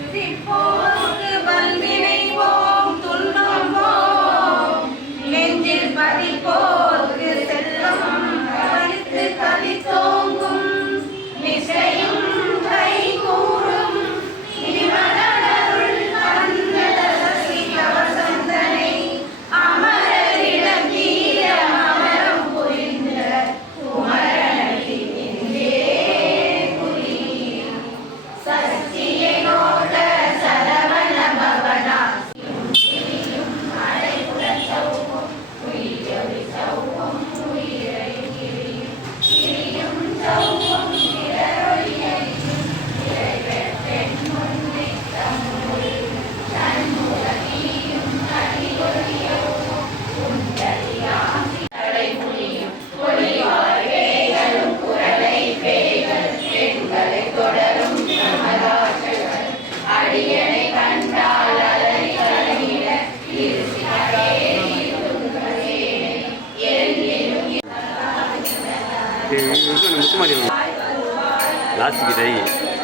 துதிப்போர்க்கு வல்வினைவோம் துன்பம் போம் நெஞ்சில் பதிப்போர்க்கு செல்வம் கழித்து கலித்தோங்கும் நிச்சயம் கைகூடும் இவனருள் கந்தரசி கவசந்தனை அமரரிடம் தீர அமரம் புரிந்த குமரனடி நெஞ்சே குறி சஷ்டியை நோட்ட சரவண பவனா அடைப்புடன் சௌவும் உயிரொளி சௌவும் உயிரை கிரியும் கிரியும் சௌவும் பிறரொழியை இறைவர் பெண் முன்னை தம்முள் தன்முகனியும் தனியொழியவும் உண்டறியாசி தடைமுடியும் ஒளிவாய் வேய்களும் குரலை பேய்கள் பெண்களை தொடரும் சமதாசர்கள் அடியனை கண்டால் அலறி கலங்கிட 무슨 말이야? 라스기 데이.